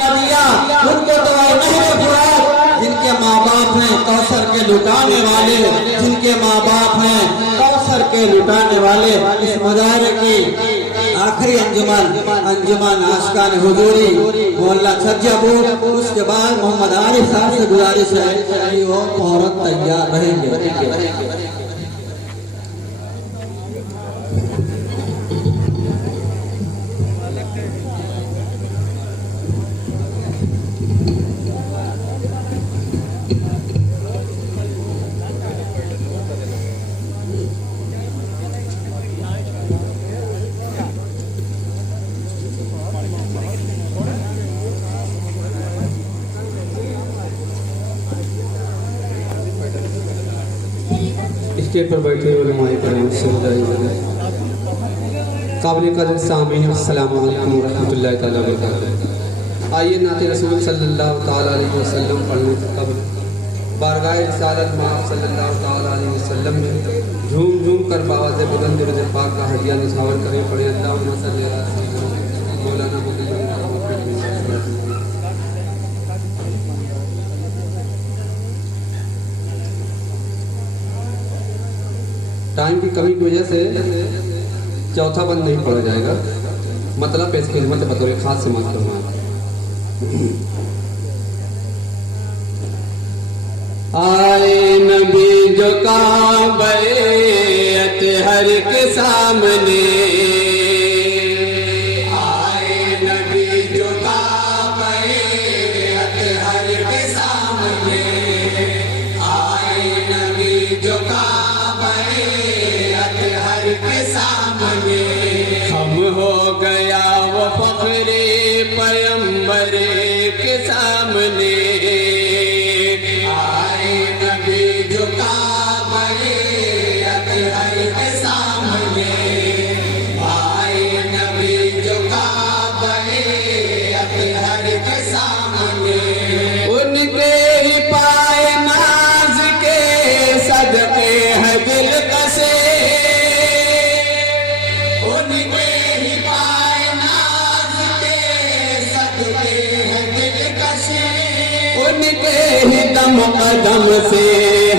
नदियाँ उनको तो नहर फुरात, जिनके माँ बाप हैं कौसर के लुटाने वाले, जिनके माँ बाप हैं कौसर के लुटाने वाले। इस मुजाहरे की आखिरी अंजुमन आशिकान हुजूरी मोहल्ला छज्जापुर, उसके बाद मोहम्मद आरिफ साहब से गुजारिश है कि वो मुहर्रम तैयार रहेंगे। स्टेज पर बैठे हुए माई करम से काबिल कदर सामीन अस्सलाम वालेकुम रहमतुल्लाहि तआला व बरकातहू। आइए नाते रसूल सल्लल्लाहु तआला अलैहि वसल्लम पढ़ने से कबल बारगाह रिसालत माफ सल्लल्लाहु तआला अलैहि वसल्लम में झूम झूम कर बावाज़ बुलंद रोज़े पाक का हदिया निछावर करें। पढ़े अल्लाहुम्मा सल्ली अला सय्यिदना मौलाना टाइम की कमी की वजह से चौथा बंद नहीं पड़ा जाएगा। मतलब पेश खिदमत बतौर खास समाज करना। आए नबी जो काबे अतहर के सामने, आए नबी जो काबे अतहर के सामने, आए नबी जो के सामने हम हो गया वो फखरे पैगंबरे के सामने। आए नबी जो काबे अतहर के सामने, आए नबी जो काबे अतहर के सामने। उनके ही पाए नाज के सदके है दिल कसे, उनके ही दम कदम से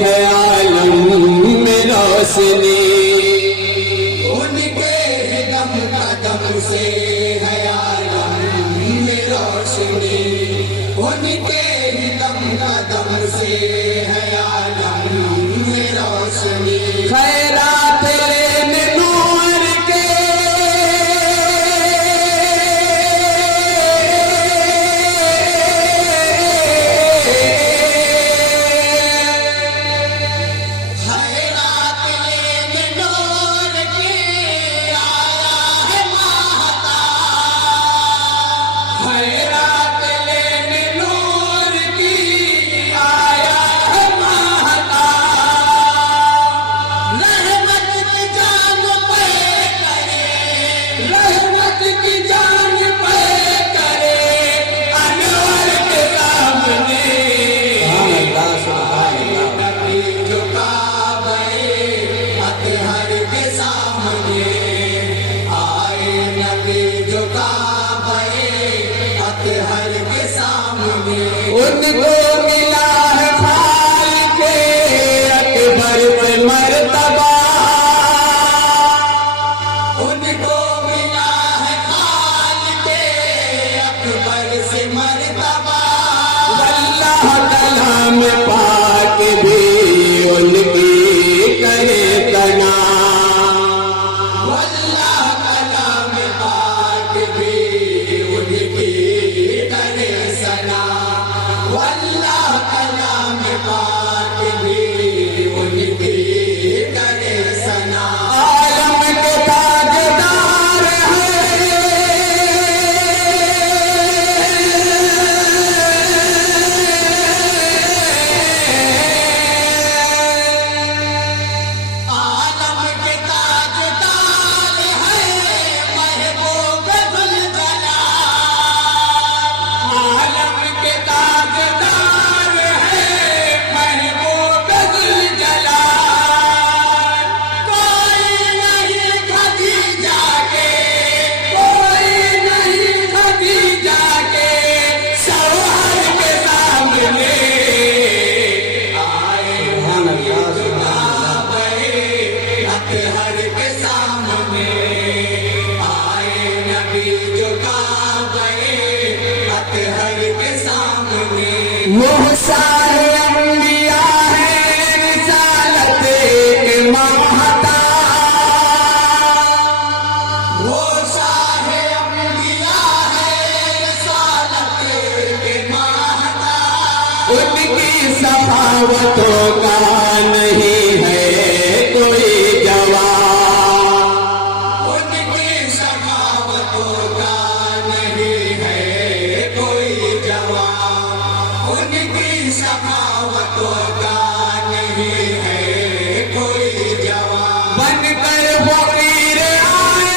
है आलम में रोशनी, उनके ही दम कदम से है आलम में रोशनी, उनके ही दम कदम से है आलम में रोशनी। खैरात लेने नूर के उनको मिला है खालिक़े अकबर से मर्तबा, उनको मिला है खालिक़े अकबर से मर्तबा। अल्लाह कलाम पाक भी उनकी करे तना, अल्लाह कलाम पाक भी उनकी करे सना। अल्लाह शाहे अंबिया है रिसालत के महता, वो शाहे अंबिया है रिसालत के महता, उनकी सखावतों का नहीं है कोई जवाब, उनकी सखावतों का नहीं है कोई जवाब, उनकी सखावतों का नहीं है कोई जवाब। बनकर फकीर आए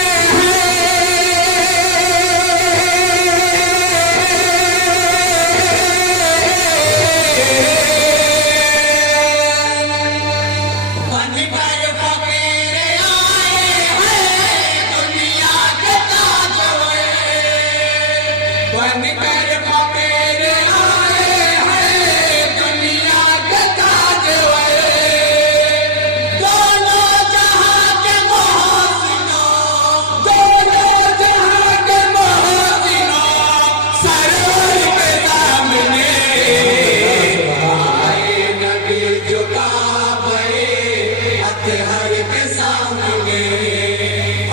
बनकर फकीर आए हैं दुनिया के ताजवर, बनकर फकीर आए हैं दुनिया के ताजवर, दोनों जहां के मोहसिनों, दोनों जहां के मोहसिनों, सरवर के सामने आए नबी झुका बड़े अतहर के सामने,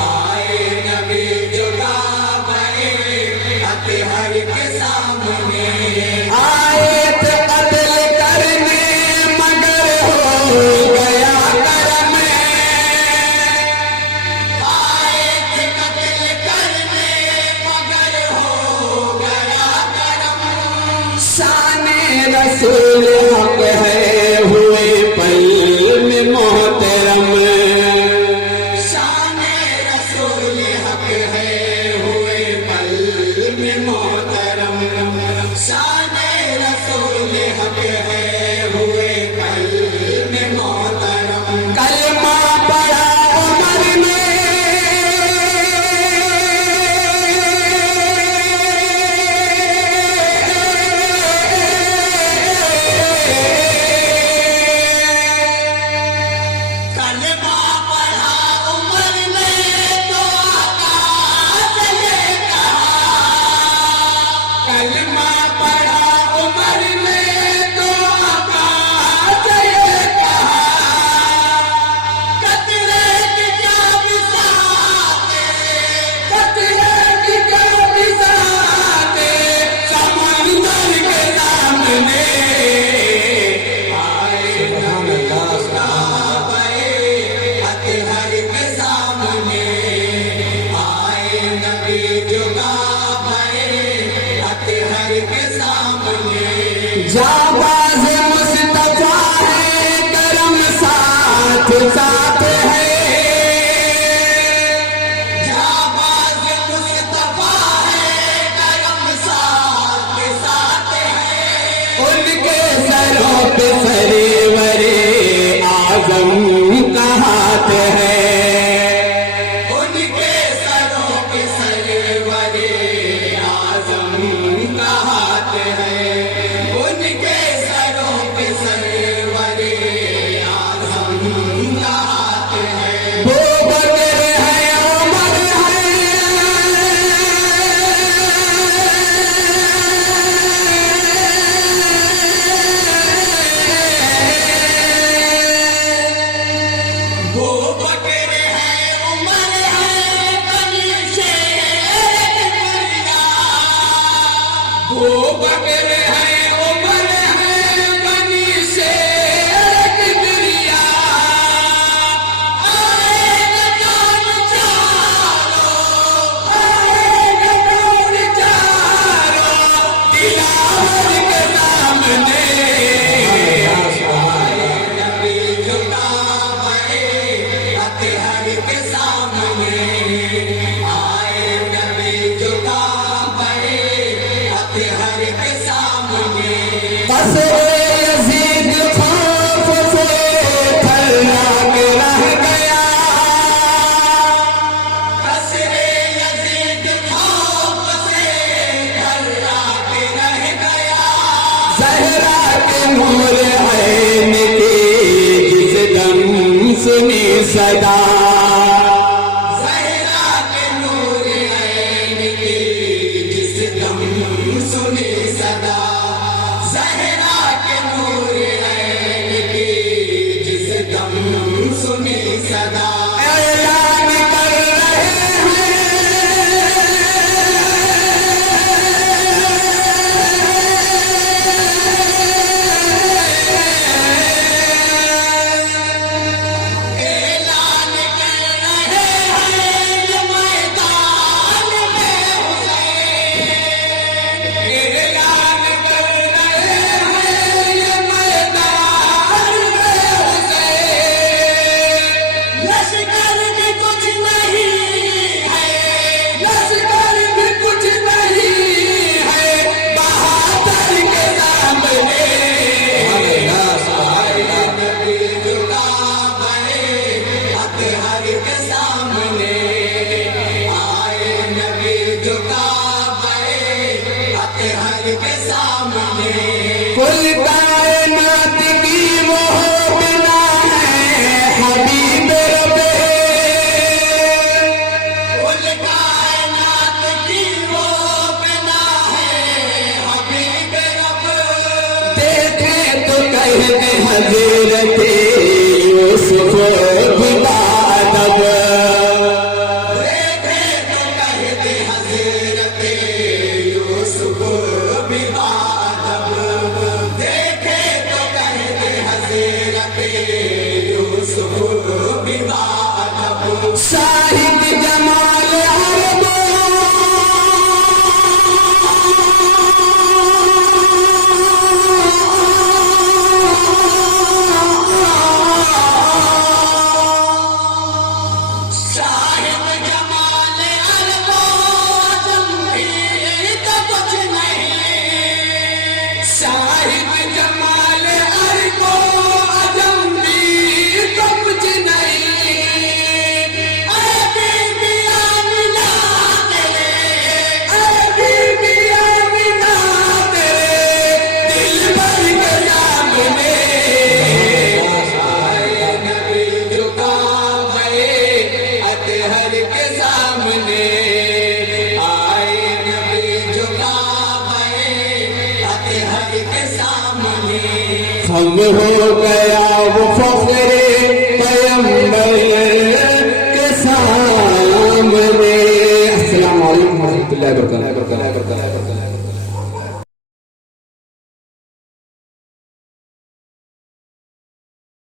आए नबी झुका बड़े अतहर के सामने, आए थे कत्ल करने मगर हो गया करम, आए थे कत्ल करने मगर हो गया करम, शाने रसूल हक है हुए पल में मोहतरम, शाने रसूल हक है हुए पल में मोहतरम, शाने रसूल हक है हुए पल में मोहतरम। कलमा पढ़ा उमर में, कलमा पढ़ा उमर ने तो आका से ये कहा, कलमा पढ़ा उमर ने तो आका से ये कहा, कतरे की क्या बिसाते, कतरे की क्या बिसाते, समंदर के सामने आए नबी झुका बड़े अतहर के सामने, आए नबी झुका बड़े अतहर के सामने, जाबाज मुस्तफा है करम साथ साथ है, जाबाज मुस्तफा है करम साथ साथ है, उनके सरों पे सरवरे आजम का हाथ है, उनके सरों पे सरवरे आजम का हाथ है, उनके सरों पे सरवरे आजम का हाथ है, वो बकर है उमर है, वो बकर है उमर है बनी शेर दुनिया, वो बकर है उमर है बनी शेर दुनिया, आएगा कौन चारो, आएगा कौन चारो, दिलावर के सामने आए नबी झुका बड़े अतहर के सामने, आए नबी झुका बड़े अतहर के सामने, कसरे यजीद खौफ से थर्रा के रह गया, कसरे यजीद खौफ से थर्रा के रह गया, ज़हरा के नूर ऐन की जिस दम सुनी सदा, ज़हरा के नूर ऐन की जिस दम सुनी सदा, ज़हरा के ऐलान कर रहे ऐलान कर रहे हैं ये मैदान में हुसैन, ऐलान कर रहे हैं ये मैदान में हुसैन। लश्कर भी कुछ नहीं है, लश्कर भी कुछ नहीं है, बहादुर के सामने आए नबी झुका गए अतहर के सामने। कुल कायनात की वो बिना है हबीब रब्बे, कुल कायनात की वो बिना है हबीब रब। देखे तो कहते हज़रत यूसुफ बिबादब, देखे तो कहते हज़रत यूसुफ बिबादब, देखे तो कहते हज़रत यूसुफ बिबादब। साहिब जमाल साहिब जमाल अरबो आजम भी तो कुछ नहीं, साहिब जमाल अरबो आजम भी तो कुछ नहीं। अरे बीबी आमिना तेरे, अरे बीबी आमिना तेरे दिल भर के सामने आए नबी झुका गए अतहर के सामने। आए नबी झुका गए अतहर के सामने। हम हो गया वो फख्रे पैगंबर के सामने। अस्सलाम वालेकुम व रहमतुल्लाहि व बरकातहू।